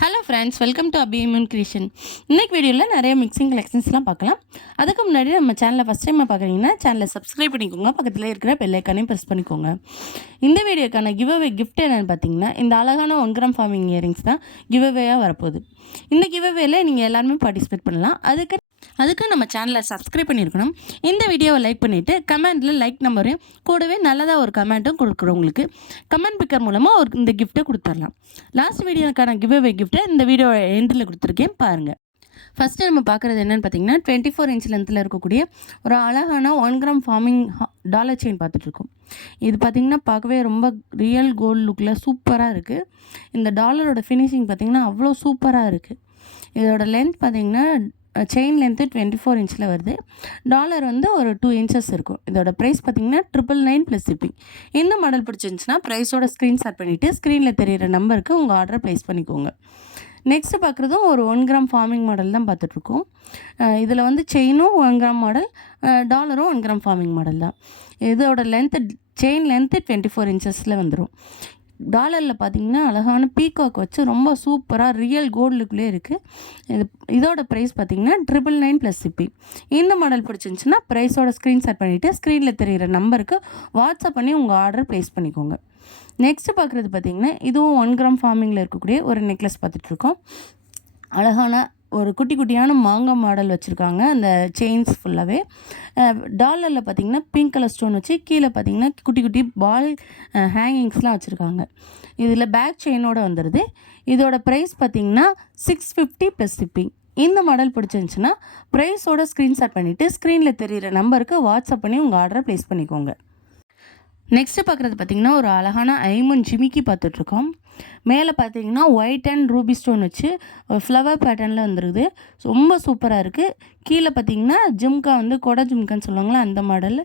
Hello friends, welcome to Abhiman creation. இன்றைக்கி வீடியோவில் நிறைய மிக்சிங் கலெக்ஷன்ஸ்லாம் பார்க்கலாம். அதுக்கு முன்னாடி நம்ம சேனலை ஃபஸ்ட் டைம் பார்க்குறீங்கன்னா சேனலை சப்ஸ்கிரைப் பண்ணிக்கோங்க. பக்கத்தில் இருக்கிற பெல் ஐக்கானையும் ப்ரெஸ் பண்ணிக்கோங்க. இந்த வீடியோக்கான கிவ் அவே கிஃப்ட் என்னென்னு பார்த்தீங்கன்னா, இந்த அழகான 1 கிராம் ஃபார்மிங் இயரிங்ஸ் தான் கிவ் அவேயாக வரப்போகுது. இந்த கிவ் அவேல நீங்கள் எல்லாருமே பார்ட்டிசிபேட் பண்ணலாம். அதுக்கு நம்ம சேனலை சப்ஸ்கிரைப் பண்ணியிருக்கணும். இந்த வீடியோவை லைக் பண்ணிவிட்டு கமெண்ட்டில் லைக் நம்பரையும் கூடவே நல்லதாக ஒரு கமெண்ட்டும் கொடுக்குறவங்களுக்கு கமெண்ட் பிக்கர் மூலமாக இந்த கிஃப்ட்டை கொடுத்துடலாம். லாஸ்ட் வீடியோக்கான கிவ் அவே கிஃப்ட்டை இந்த வீடியோ எண்டில் கொடுத்துருக்கேன், பாருங்கள். ஃபஸ்ட்டு நம்ம பார்க்குறது என்னென்னு பார்த்தீங்கன்னா, 24 இன்ச் லென்த்தில் இருக்கக்கூடிய ஒரு அழகான 1 கிராம் ஃபார்மிங் டாலர் செயின் பார்த்துட்ருக்கோம். இது பார்த்திங்கன்னா பார்க்கவே ரொம்ப ரியல் கோல்டு லுக்கில் சூப்பராக இருக்குது. இந்த டாலரோட ஃபினிஷிங் பார்த்திங்கன்னா அவ்வளோ சூப்பராக இருக்குது. இதோட லென்த் பார்த்திங்கன்னா செயின் லென்த்து 24 இன்ச்சில் வருது. டாலர் வந்து ஒரு 2 இன்ச்சஸ் இருக்கும். இதோட ப்ரைஸ் பார்த்திங்கன்னா 999 ப்ளஸ் ஷிப்பிங். இந்த மாடல் பிடிச்சிருந்துச்சுன்னா ப்ரைஸோட ஸ்க்ரீன்ஷாட் பண்ணிவிட்டு ஸ்க்ரீனில் தெரிகிற நம்பருக்கு உங்கள் ஆர்டரை ப்ளேஸ் பண்ணிக்கோங்க. நெக்ஸ்ட்டு பார்க்குறதும் ஒரு 1 கிராம் ஃபார்மிங் மாடல் தான் பார்த்துட்ருக்கோம். இதில் வந்து செயினும் 1 கிராம் மாடல், டாலரும் 1 கிராம் ஃபார்மிங் மாடல் தான். இதோட லென்த்து செயின் லென்த்து 24 இன்ச்சஸில் வந்துடும். டாலரில் பார்த்திங்கன்னா அழகான பீகாக் வச்சு ரொம்ப சூப்பராக ரியல் கோல்டு லுக்லேயே இருக்குது. இதோட ப்ரைஸ் பார்த்திங்கன்னா 999 ப்ளஸ் ஷிப்பிங். இந்த மாடல் பிடிச்சிருந்துச்சுன்னா ப்ரைஸோட ஸ்க்ரீன்ஷாட் பண்ணிவிட்டு ஸ்க்ரீனில் தெரிகிற நம்பருக்கு வாட்ஸ்அப் பண்ணி உங்கள் ஆர்டர் ப்ளேஸ் பண்ணிக்கோங்க. நெக்ஸ்ட்டு பார்க்குறது பார்த்திங்கன்னா, இதுவும் 1 கிராம் ஃபார்மிங்கில் இருக்கக்கூடிய ஒரு நெக்லஸ் பார்த்துட்ருக்கோம். அழகான ஒரு குட்டி குட்டியான மாங்காய் மாடல் வச்சுருக்காங்க. அந்த செயின்ஸ் ஃபுல்லாகவே டாலரில் பார்த்திங்கன்னா பிங்க் கலர் ஸ்டோன் வச்சு கீழே பார்த்திங்கன்னா குட்டி குட்டி பால் ஹேங்கிங்ஸ்லாம் வச்சுருக்காங்க. இதில் பேக் செயினோடு வந்துடுது. இதோட ப்ரைஸ் பார்த்திங்கன்னா 650 ப்ளஸ் ஷிப்பிங். இந்த மாடல் பிடிச்சிருந்துச்சுன்னா ப்ரைஸோட ஸ்க்ரீன்ஷாட் பண்ணிவிட்டு ஸ்க்ரீனில் தெரிகிற நம்பருக்கு வாட்ஸ்அப் பண்ணி உங்கள் ஆர்டரை ப்ளேஸ் பண்ணிக்கோங்க. நெக்ஸ்ட்டு பார்க்குறது பார்த்திங்கன்னா, ஒரு அழகான ஐமன் ஜிமிக்கி பார்த்துட்ருக்கோம். மேலே பார்த்திங்கன்னா ஒயிட் அண்ட் ரூபி ஸ்டோன் வச்சு ஃப்ளவர் பேட்டர்னில் வந்துருக்குது. ரொம்ப சூப்பராக இருக்குது. கீழே பார்த்திங்கன்னா ஜிம்கா வந்து கொடை ஜிம்கான்னு சொல்லுவாங்களா, அந்த மாடல்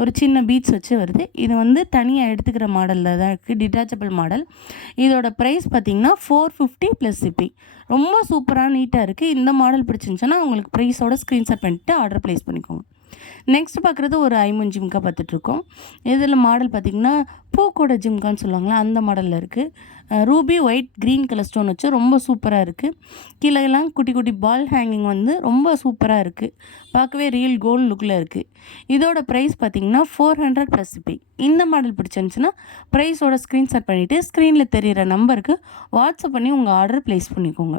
ஒரு சின்ன பீட்ஸ் வச்சு வருது. இது வந்து தனியாக எடுத்துக்கிற மாடலில் தான் இருக்குது, டிட்டாச்சபிள் மாடல். இதோட ப்ரைஸ் பார்த்திங்கன்னா 450 ப்ளஸ் ஷிப்பிங். ரொம்ப சூப்பராக நீட்டாக இருக்குது. இந்த மாடல் பிடிச்சிருந்துச்சுன்னா உங்களுக்கு ப்ரைஸோட ஸ்க்ரீன்ஷாட் பண்ணிவிட்டு ஆர்டர் ப்ளேஸ் பண்ணிக்கோங்க. நெக்ஸ்ட் பார்க்குறது ஒரு ஐமன் ஜிம்கா பார்த்துட்ருக்கோம். இதில் மாடல் பார்த்திங்கன்னா பூக்கோட ஜிம்கான்னு சொல்லுவாங்களா, அந்த மாடலில் இருக்குது. Ruby white green colour stone வச்சு ரொம்ப சூப்பராக இருக்குது. கீழேலாம் குட்டி குட்டி பால் ஹேங்கிங் வந்து ரொம்ப சூப்பராக இருக்குது. பார்க்கவே ரியல் கோல்டு லுக்கில் இருக்குது. இதோட ப்ரைஸ் பார்த்திங்கன்னா 400 ப்ளஸ் ஷிப்பிங். இந்த மாடல் பிடிச்சிருந்துச்சுன்னா ப்ரைஸோட ஸ்க்ரீன்ஷாட் பண்ணிவிட்டு ஸ்க்ரீனில் தெரிகிற நம்பருக்கு வாட்ஸ்அப் பண்ணி உங்கள் ஆர்டர் ப்ளேஸ் பண்ணிக்கோங்க.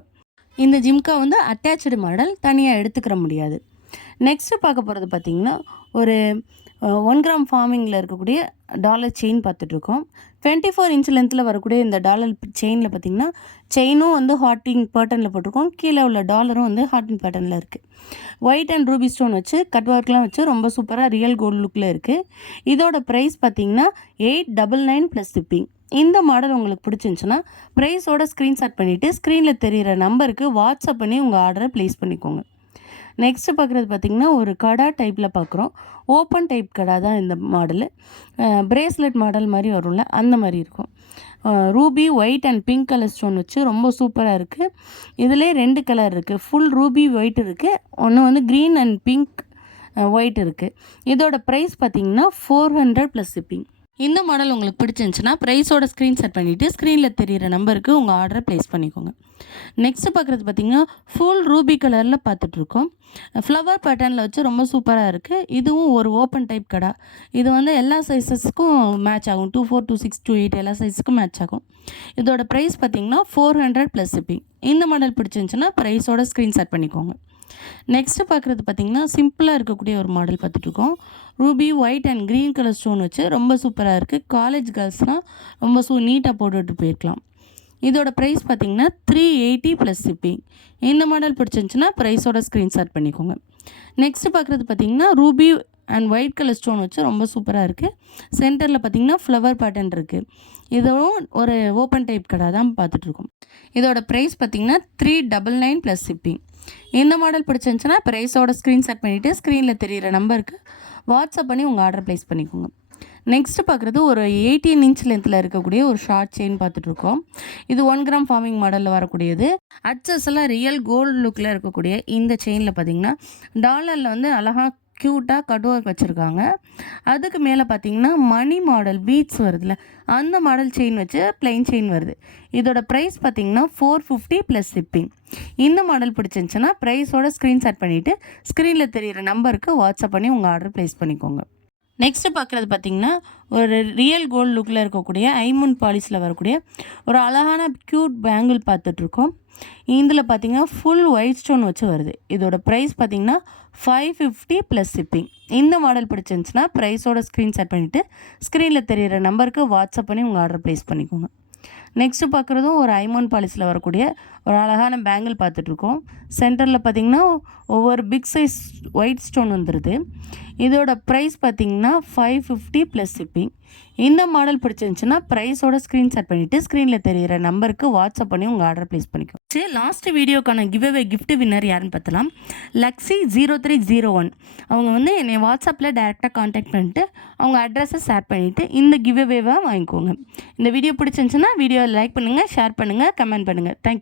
இந்த ஜிம்கா வந்து அட்டாச்சு மாடல், தனியாக எடுத்துக்கிற முடியாது. நெக்ஸ்ட்டு பார்க்க போகிறது பார்த்திங்கன்னா, ஒரு 1 கிராம் ஃபார்மிங்கில் இருக்கக்கூடிய டாலர் செயின் பார்த்துட்ருக்கோம். 24 இன்ச் லென்த்தில் வரக்கூடிய இந்த டாலர் செயினில் பார்த்திங்கன்னா, செயினும் வந்து ஹார்ட்டிங் பேட்டர்னில் போட்டிருக்கோம். கீழே உள்ள டாலரும் வந்து ஹார்ட்டிங் பேட்டர்னில் இருக்குது. ஒயிட் அண்ட் ரூபி ஸ்டோன் வச்சு கட் ஒர்க்லாம் வச்சு ரொம்ப சூப்பராக ரியல் கோல்டு லுக்கில் இருக்குது. இதோட ப்ரைஸ் பார்த்திங்கன்னா 899 ப்ளஸ் ஷிப்பிங். இந்த மாடல் உங்களுக்கு பிடிச்சிருந்துச்சுன்னா ப்ரைஸோட ஸ்க்ரீன்ஷாட் பண்ணிவிட்டு ஸ்க்ரீனில் தெரிகிற நம்பருக்கு வாட்ஸ்அப் பண்ணி உங்கள் ஆர்டரை ப்ளேஸ் பண்ணிக்கோங்க. நெக்ஸ்ட்டு பார்க்குறது பார்த்திங்கன்னா, ஒரு கடா டைப்பில் பார்க்குறோம். ஓப்பன் டைப் கடா தான் இந்த மாடலு. பிரேஸ்லெட் மாடல் மாதிரி வரும்ல, அந்த மாதிரி இருக்கும். Ruby white and pink colour stone வச்சு ரொம்ப சூப்பராக இருக்குது. இதிலே 2 கலர் இருக்குது. ஃபுல் ரூபி ஒயிட் இருக்குது, ஒன்று வந்து க்ரீன் அண்ட் பிங்க் ஒயிட் இருக்குது. இதோட ப்ரைஸ் பார்த்திங்கன்னா 400 ப்ளஸ் ஷிப்பிங். இந்த மாடல் உங்களுக்கு பிடிச்சிருந்துச்சுன்னா ப்ரைஸோட ஸ்க்ரீன்ஷாட் பண்ணிவிட்டு ஸ்க்ரீனில் தெரிகிற நம்பருக்கு உங்கள் ஆர்டரை ப்ளேஸ் பண்ணிக்கோங்க. நெக்ஸ்ட்டு பார்க்குறது பார்த்திங்கன்னா, ஃபுல் ரூபி கலரில் பார்த்துட்ருக்கோம். ஃப்ளவர் பேட்டர்னில் வச்சு ரொம்ப சூப்பராக இருக்குது. இதுவும் ஒரு ஓப்பன் டைப் கடா. இது வந்து எல்லா சைஸஸ்க்கும் மேட்ச் ஆகும். 24, 26, 28 எல்லா சைஸுக்கும் மேட்ச் ஆகும். இதோட ப்ரைஸ் பார்த்திங்கன்னா 400 ப்ளஸ் ஷிப்பிங். இந்த மாடல் பிடிச்சிருந்துச்சுன்னா ப்ரைஸோட ஸ்க்ரீன்ஷாட் பண்ணிக்கோங்க. நெக்ஸ்ட்டு பார்க்குறது பார்த்திங்கன்னா, சிம்பிளாக இருக்கக்கூடிய ஒரு மாடல் பார்த்துட்ருக்கோம். Ruby white and green colour stone வச்சு ரொம்ப சூப்பராக இருக்குது. காலேஜ் கேர்ள்ஸ்லாம் ரொம்ப நீட்டாக போட்டுட்டு போயிருக்கலாம். இதோட ப்ரைஸ் பார்த்திங்கன்னா 380 ப்ளஸ் ஷிப்பிங். இந்த மாடல் பிடிச்சிருந்துச்சுன்னா ப்ரைஸோட ஸ்க்ரீன்ஷாட் பண்ணிக்கோங்க. நெக்ஸ்ட்டு பார்க்குறது பார்த்திங்கன்னா, Ruby and white colour stone வச்சு ரொம்ப சூப்பராக இருக்குது. சென்டரில் பார்த்திங்கன்னா ஃப்ளவர் பேட்டர்ன் இருக்குது. இதுவும் ஒரு ஓப்பன் டைப் கடை தான் பார்த்துட்ருக்கோம். இதோட ப்ரைஸ் பார்த்திங்கன்னா 399 ப்ளஸ் ஷிப்பிங். இந்த மாடல் பிடிச்சிருந்துச்சுன்னா ப்ரைஸோட ஸ்க்ரீன்ஷாட் பண்ணிவிட்டு ஸ்க்ரீனில் தெரிகிற நம்பருக்கு வாட்ஸ்அப் பண்ணி உங்கள் ஆர்டர் ப்ளேஸ் பண்ணிக்கோங்க. நெக்ஸ்ட்டு பார்க்குறது ஒரு 18 இன்ச் லென்த்தில் இருக்கக்கூடிய ஒரு ஷார்ட் செயின் பார்த்துட்ருக்கோம். இது 1 கிராம் ஃபார்மிங் மாடலில் வரக்கூடியது. அட்சஸ் எல்லாம் ரியல் கோல்டு லுக்கில் இருக்கக்கூடிய இந்த செயினில் பார்த்திங்கன்னா, டாலரில் வந்து அழகாக க்யூட்டாக கட் ஒர்க் வச்சுருக்காங்க. அதுக்கு மேலே பார்த்தீங்கன்னா மணி மாடல் பீட்ஸ் வருதுல்ல, அந்த மாடல் செயின் வச்சு ப்ளைன் செயின் வருது. இதோட ப்ரைஸ் பார்த்தீங்கன்னா 450 ப்ளஸ் ஷிப்பிங். இந்த மாடல் பிடிச்சிருந்துச்சுன்னா ப்ரைஸோட ஸ்க்ரீன்ஷாட் பண்ணிவிட்டு ஸ்க்ரீனில் தெரிகிற நம்பருக்கு வாட்ஸ்அப் பண்ணி உங்கள் ஆர்டர் ப்ளேஸ் பண்ணிக்கோங்க. நெக்ஸ்ட்டு பார்க்குறது பார்த்திங்கன்னா ஒரு ரியல் கோல்டு லுக்கில் இருக்கக்கூடிய ஐமுன் பாலிஷில் வரக்கூடிய ஒரு அழகான க்யூட் பேங்கிள் பார்த்துட்ருக்கோம். இதில் பார்த்திங்கன்னா ஃபுல் ஒயிட் ஸ்டோன் வச்சு வருது. இதோட ப்ரைஸ் பார்த்திங்கன்னா 550 ப்ளஸ் ஷிப்பிங். இந்த மாடல் பிடிச்சிருந்துச்சுன்னா ப்ரைஸோட ஸ்க்ரீன்ஷாட் பண்ணிவிட்டு ஸ்க்ரீனில் தெரிகிற நம்பருக்கு வாட்ஸ்அப் பண்ணி உங்கள் ஆர்டர் ப்ளேஸ் பண்ணிக்கோங்க. நெக்ஸ்ட்டு பார்க்குறதும் ஒரு ஐமோன் பாலிஷில் வரக்கூடிய ஒரு அழகான பேங்கிள் பார்த்துட்ருக்கோம். சென்டரில் பார்த்திங்கன்னா ஒவ்வொரு பிக் சைஸ் ஒயிட் ஸ்டோன் வந்துடுது. இதோட ப்ரைஸ் பார்த்திங்கன்னா 550 ப்ளஸ் ஷிப்பிங். இந்த மாடல் பிடிச்சிருந்துச்சுன்னா ப்ரைஸோட ஸ்க்ரீன்ஷாட் பண்ணிவிட்டு ஸ்க்ரீனில் தெரிகிற நம்பருக்கு வாட்ஸ்அப் பண்ணி உங்கள் ஆர்டர் ப்ளேஸ் பண்ணிக்கோ. சரி, லாஸ்ட் வீடியோக்கான கிவ்அவே கிஃப்ட் வின்னர் யாருன்னு பார்த்தலாம். லக்ஸி 0301. அவங்க வந்து என்னை வாட்ஸ்அப்பில் டேரெக்டாக காண்டாக்ட் பண்ணிட்டு அவங்க அட்ரஸை ஷேர் பண்ணிவிட்டு இந்த கிவ்அவேவாக வாங்கிக்கோங்க. இந்த வீடியோ பிடிச்சிருந்துச்சுன்னா வீடியோவை லைக் பண்ணுங்கள், ஷேர் பண்ணுங்கள், கமெண்ட் பண்ணுங்கள். தேங்க்யூ.